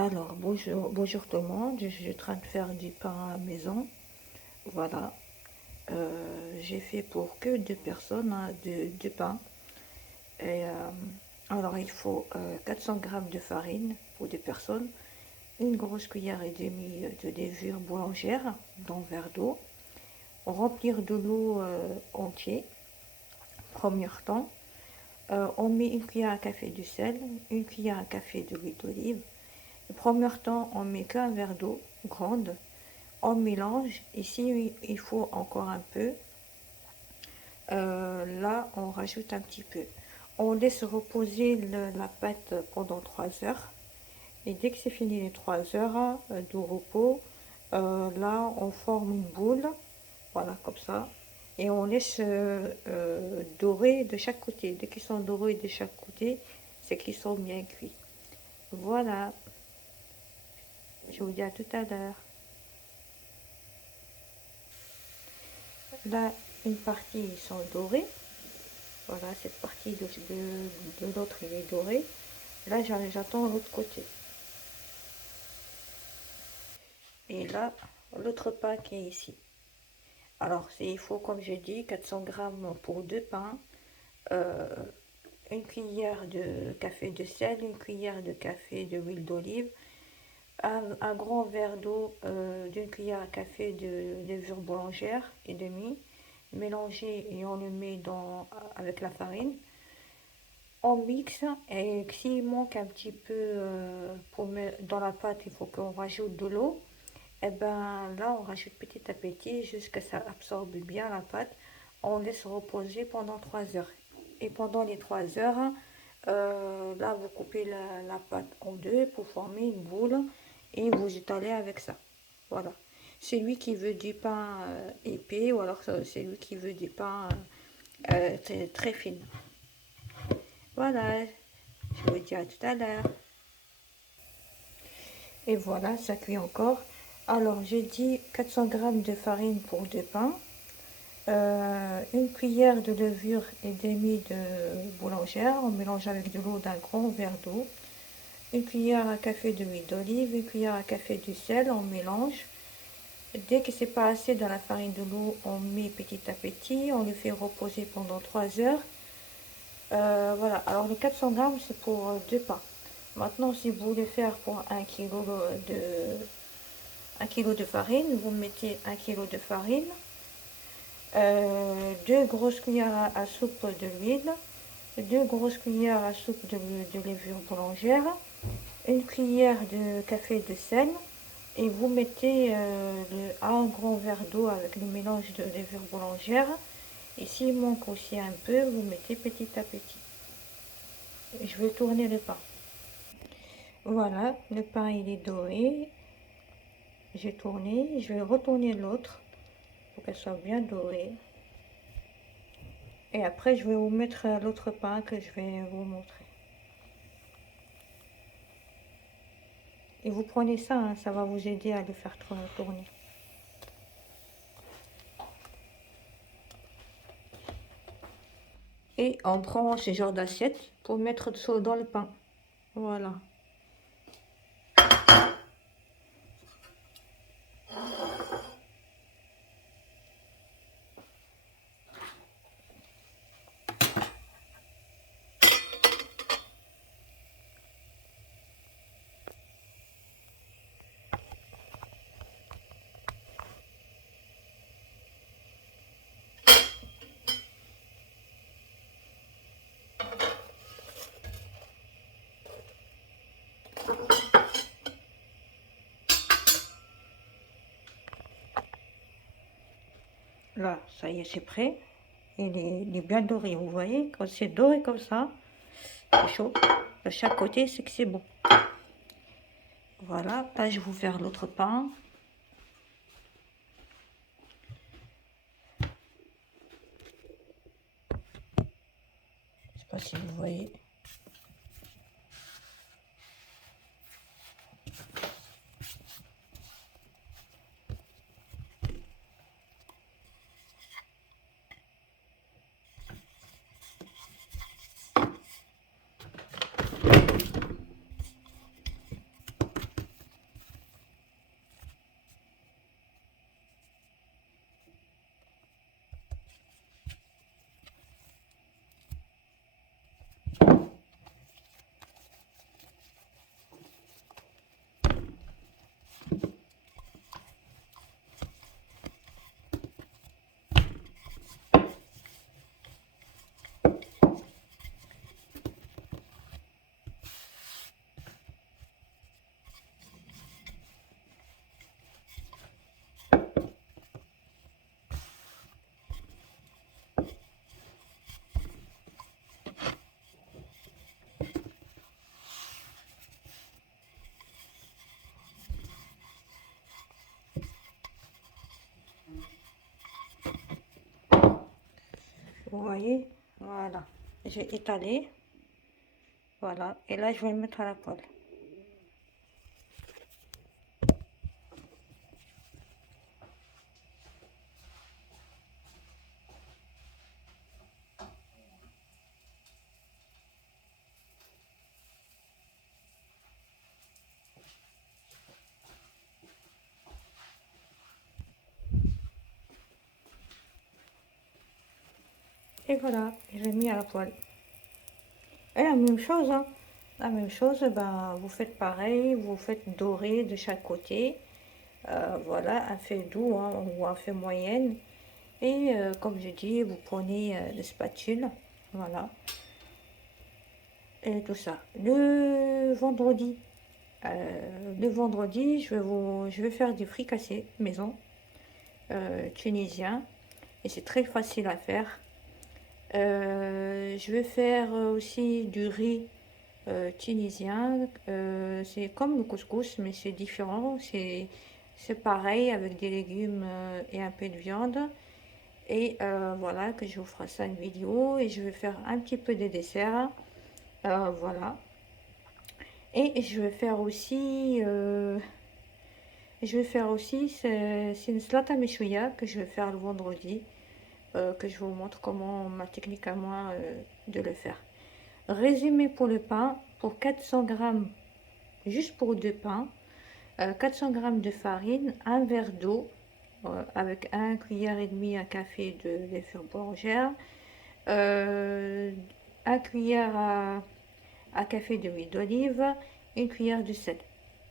Alors, bonjour tout le monde. Je suis en train de faire du pain à la maison. Voilà. J'ai fait pour que deux personnes, hein, de pain. Et, alors, il faut 400 grammes de farine pour deux personnes, une grosse cuillère et demie de levure boulangère dans un verre d'eau. Remplir de l'eau entier. Premier temps, on met une cuillère à café de sel, une cuillère à café d'huile d'olive. Le premier temps, on met qu'un verre d'eau grande. On mélange. Ici, il faut encore un peu. Là, on rajoute un petit peu. On laisse reposer la pâte pendant 3 heures. Et dès que c'est fini les 3 heures de repos, là, on forme une boule. Voilà, comme ça. Et on laisse dorer de chaque côté. Dès qu'ils sont dorés de chaque côté, c'est qu'ils sont bien cuits. Voilà. Je vous dis à tout à l'heure. Là, une partie, ils sont dorés. Voilà, cette partie de l'autre, il est doré. Là, j'attends l'autre côté. Et là, l'autre pain qui est ici. Alors, il faut, comme je dis, 400 grammes pour deux pains, euh, une cuillère de café de sel, une cuillère de café d'huile d'olive, un grand verre d'eau d'une cuillère à café de levure boulangère et demi, mélangé et on le met avec la farine. On mixe et s'il manque un petit peu pour mettre dans la pâte, il faut qu'on rajoute de l'eau. Et ben là, on rajoute petit à petit jusqu'à ce que ça absorbe bien la pâte. On laisse reposer pendant 3 heures. Et pendant les 3 heures, là, vous coupez la pâte en deux pour former une boule et vous étalez avec ça. Voilà. C'est lui qui veut du pain épais ou alors c'est lui qui veut du pain très, très fin. Voilà, je vous dis à tout à l'heure. Et voilà, ça cuit encore. Alors, j'ai dit 400 grammes de farine pour deux pains, une cuillère de levure et demie de boulangère. On mélange avec de l'eau d'un grand verre d'eau, une cuillère à café d'huile d'olive, une cuillère à café de sel. On mélange. Dès que c'est pas assez dans la farine de l'eau, on met petit à petit. On le fait reposer pendant 3 heures. Voilà, alors les 400 grammes, c'est pour deux pains. Maintenant, si vous voulez faire pour 1 kg de farine, vous mettez 1 kg de farine, 2 grosses cuillères à soupe de l'huile, 2 grosses cuillères à soupe de levure boulangère, une cuillère de café de sel, et vous mettez un grand verre d'eau avec le mélange de levure boulangère. Et s'il manque aussi un peu, vous mettez petit à petit. Je vais tourner le pain. Voilà, le pain il est doré. J'ai tourné, je vais retourner l'autre pour qu'elle soit bien dorée. Et après, je vais vous mettre l'autre pain que je vais vous montrer. Et vous prenez ça, hein, ça va vous aider à le faire tourner. Et on prend ce genre d'assiette pour mettre dans le pain. Voilà. Là, ça y est, c'est prêt. Il est bien doré, vous voyez. Quand c'est doré comme ça, c'est chaud. De chaque côté, c'est que c'est bon. Voilà, là, je vais vous faire l'autre pain. Je sais pas si vous voyez. Vous voyez? Voilà. J'ai étalé. Voilà. Et là, je vais le mettre à la poêle. Et voilà, je l'ai mis à la poêle. Et la même chose, hein. La même chose, ben, vous faites pareil, vous faites doré de chaque côté. Voilà, un feu doux, hein, ou un feu moyenne. Et comme je dis, vous prenez le spatule, voilà, et tout ça. Le vendredi, je vais faire du fricassé maison, tunisien, et c'est très facile à faire. Je vais faire aussi du riz tunisien. C'est comme le couscous, mais c'est différent. C'est pareil avec des légumes et un peu de viande. Et voilà, que je vous ferai ça une vidéo. Et je vais faire un petit peu de dessert. Voilà. Et c'est une salade à méchouilla que je vais faire le vendredi. Que je vous montre comment ma technique à moi de le faire. Résumé pour le pain, pour 400 grammes, juste pour deux pains, 400 grammes de farine, un verre d'eau, avec 1 cuillère et demie à café de levure bourgère, 1 cuillère à café d'huile d'olive, 1 cuillère de sel.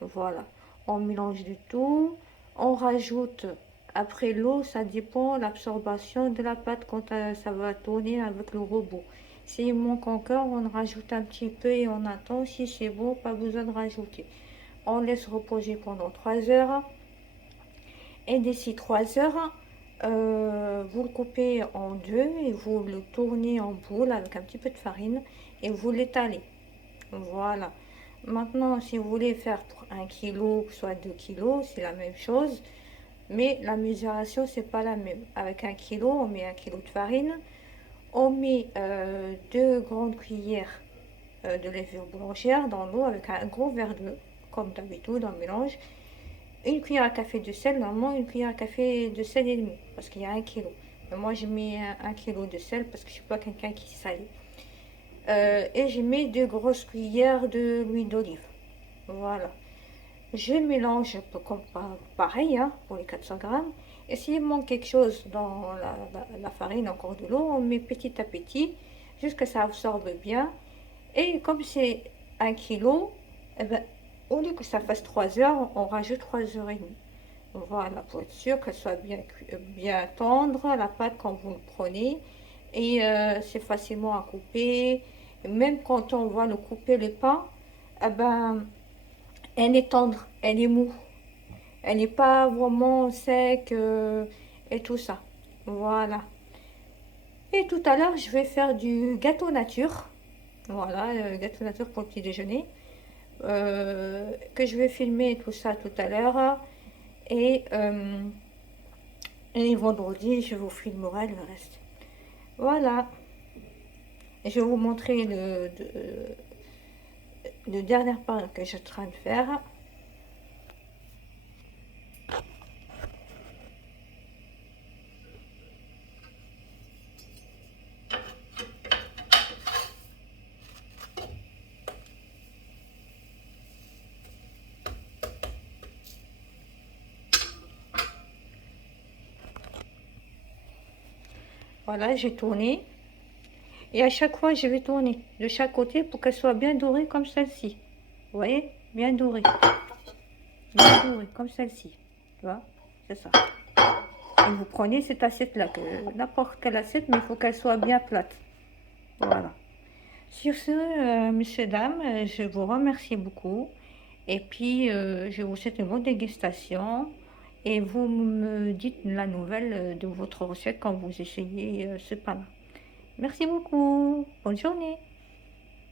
Voilà, on mélange du tout, on rajoute après l'eau, ça dépend de l'absorption de la pâte quand ça va tourner avec le robot. S'il manque encore, on rajoute un petit peu et on attend. Si c'est bon, pas besoin de rajouter. On laisse reposer pendant 3 heures. Et d'ici 3 heures, vous le coupez en deux et vous le tournez en boule avec un petit peu de farine et vous l'étalez. Voilà. Maintenant, si vous voulez faire pour 1 kg, soit 2 kg, c'est la même chose. Mais la mesuration, c'est pas la même. Avec 1 kg, on met 1 kg de farine. On met 2 grandes cuillères de levure boulangère dans l'eau avec un gros verre d'eau, comme d'habitude, on mélange. 1 cuillère à café de sel, normalement 1 cuillère à café de sel et demi, parce qu'il y a 1 kg. Mais moi, je mets 1 kg de sel parce que je suis pas quelqu'un qui salé. Et je mets 2 grosses cuillères de l'huile d'olive. Voilà. Je mélange un peu comme pareil, hein, pour les 400 grammes. Et s'il manque quelque chose dans la farine, encore de l'eau, on met petit à petit jusqu'à ce que ça absorbe bien. Et comme c'est 1 kg, eh ben, au lieu que ça fasse 3 heures, on rajoute 3 heures et demie. Voilà, pour être sûr qu'elle soit bien tendre, la pâte quand vous le prenez. Et c'est facilement à couper. Et même quand on va le couper le pain, eh ben, elle est tendre, elle est mou. Elle n'est pas vraiment sec et tout ça. Voilà. Et tout à l'heure, je vais faire du gâteau nature. Voilà, gâteau nature pour le petit déjeuner. Que je vais filmer tout ça tout à l'heure. Et, euh, et vendredi, je vous filmerai le reste. Voilà. Et je vais vous montrer le dernier pain que je suis en train de faire. Voilà, j'ai tourné. Et à chaque fois, je vais tourner de chaque côté pour qu'elle soit bien dorée comme celle-ci. Vous voyez? Bien dorée. Bien dorée, comme celle-ci. Tu vois? C'est ça. Et vous prenez cette assiette-là, n'importe quelle assiette, mais il faut qu'elle soit bien plate. Voilà. Sur ce, messieurs, dames, je vous remercie beaucoup. Et puis, je vous souhaite une bonne dégustation. Et vous me dites la nouvelle de votre recette quand vous essayez ce pain-là. Merci beaucoup. Bonne journée.